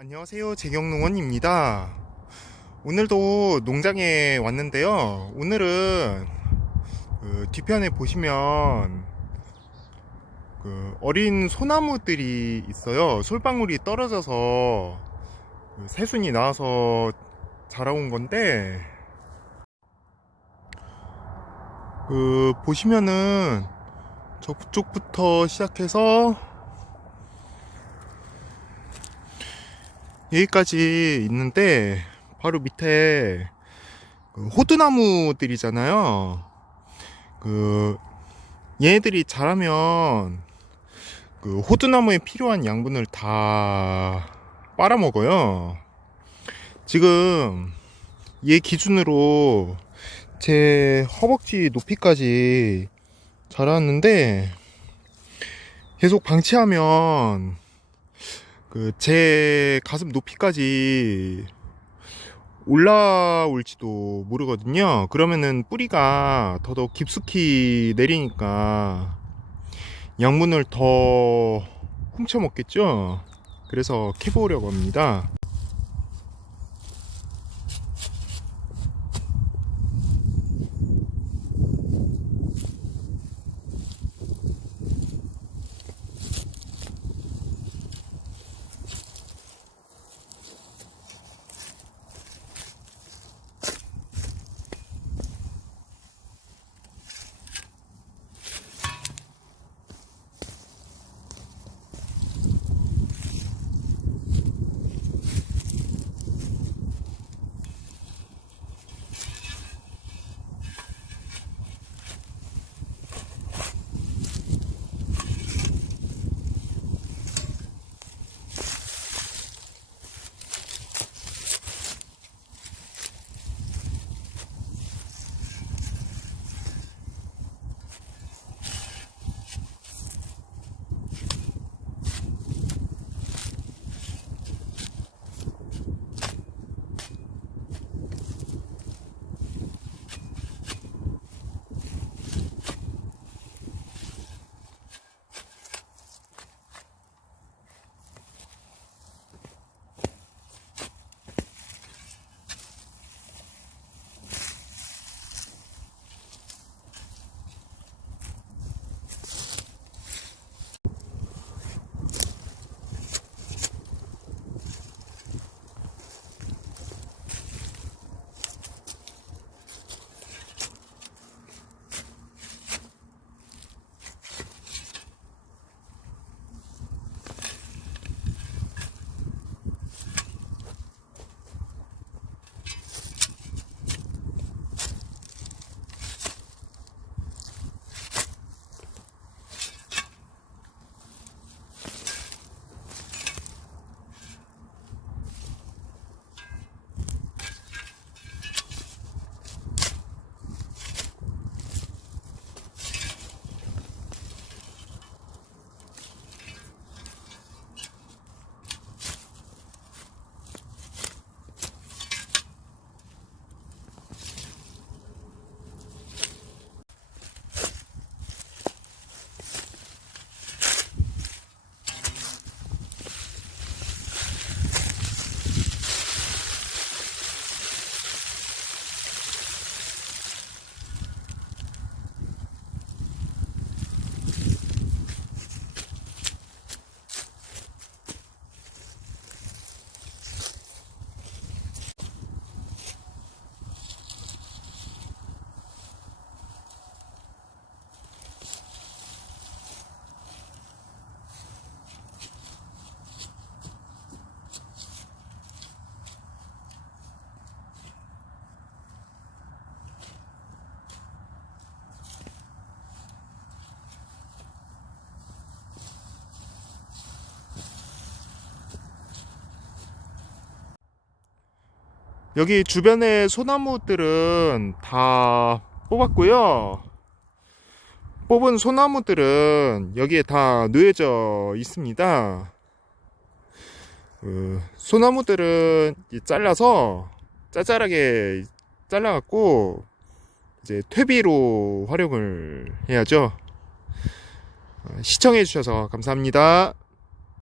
안녕하세요. 재경농원입니다. 오늘도 농장에 왔는데요. 오늘은 그 뒤편에 보시면 그 어린 소나무들이 있어요. 솔방울이 떨어져서 그 새순이 나와서 자라온 건데 그 보시면은 저쪽부터 시작해서 여기까지 있는데 바로 밑에 그 호두나무들이잖아요. 그 얘네들이 자라면 그 호두나무에 필요한 양분을 다 빨아먹어요. 지금 얘 기준으로 제 허벅지 높이까지 자랐는데 계속 방치하면 그 제 가슴 높이까지 올라올지도 모르거든요. 그러면은 뿌리가 더더욱 깊숙이 내리니까 양분을 더 훔쳐 먹겠죠. 그래서 캐보려고 합니다. 여기 주변의 소나무들은 다 뽑았고요. 뽑은 소나무들은 여기에 다 놓여져 있습니다. 그 소나무들은 이 잘라서 짜잘하게 잘라갖고 이제 퇴비로 활용을 해야죠. 어, 시청해주셔서 감사합니다.